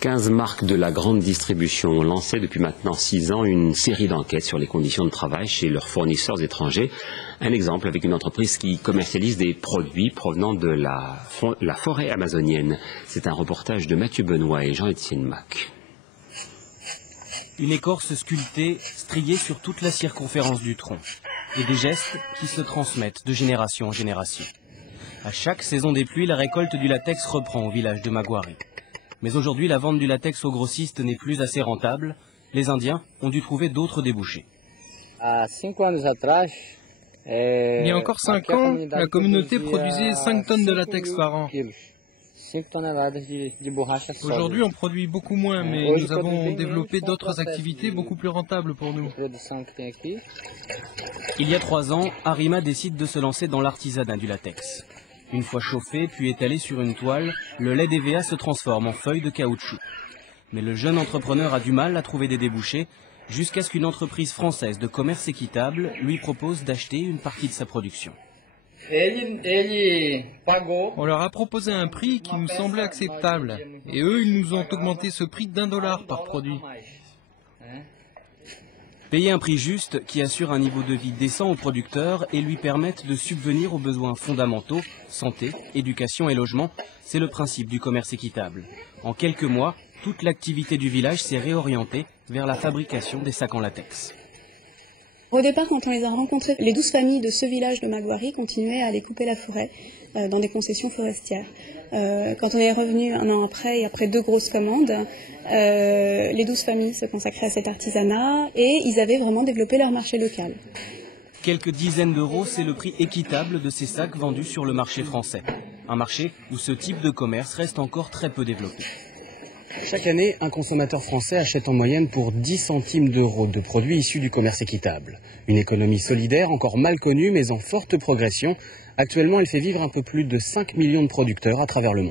15 marques de la grande distribution ont lancé depuis maintenant 6 ans une série d'enquêtes sur les conditions de travail chez leurs fournisseurs étrangers. Un exemple avec une entreprise qui commercialise des produits provenant de la forêt amazonienne. C'est un reportage de Mathieu Benoît et Jean-Étienne Mac. Une écorce sculptée, striée sur toute la circonférence du tronc. Et des gestes qui se transmettent de génération en génération. À chaque saison des pluies, la récolte du latex reprend au village de Maguari. Mais aujourd'hui, la vente du latex aux grossistes n'est plus assez rentable. Les Indiens ont dû trouver d'autres débouchés. Il y a encore 5 ans, la communauté produisait 5 tonnes de latex par an. Aujourd'hui, on produit beaucoup moins, mais nous avons développé d'autres activités beaucoup plus rentables pour nous. Il y a 3 ans, Arima décide de se lancer dans l'artisanat du latex. Une fois chauffé puis étalé sur une toile, le lait d'EVA se transforme en feuilles de caoutchouc. Mais le jeune entrepreneur a du mal à trouver des débouchés, jusqu'à ce qu'une entreprise française de commerce équitable lui propose d'acheter une partie de sa production. On leur a proposé un prix qui nous semblait acceptable, et eux, ils nous ont augmenté ce prix d'$1 par produit. Payer un prix juste qui assure un niveau de vie décent aux producteurs et lui permette de subvenir aux besoins fondamentaux, santé, éducation et logement, c'est le principe du commerce équitable. En quelques mois, toute l'activité du village s'est réorientée vers la fabrication des sacs en latex. Au départ, quand on les a rencontrés, les 12 familles de ce village de Maguari continuaient à aller couper la forêt dans des concessions forestières. Quand on est revenu un an après, et après 2 grosses commandes, les 12 familles se consacraient à cet artisanat et ils avaient vraiment développé leur marché local. Quelques dizaines d'euros, c'est le prix équitable de ces sacs vendus sur le marché français. Un marché où ce type de commerce reste encore très peu développé. Chaque année, un consommateur français achète en moyenne pour 10 centimes d'euros de produits issus du commerce équitable. Une économie solidaire, encore mal connue, mais en forte progression. Actuellement, elle fait vivre un peu plus de 5 millions de producteurs à travers le monde.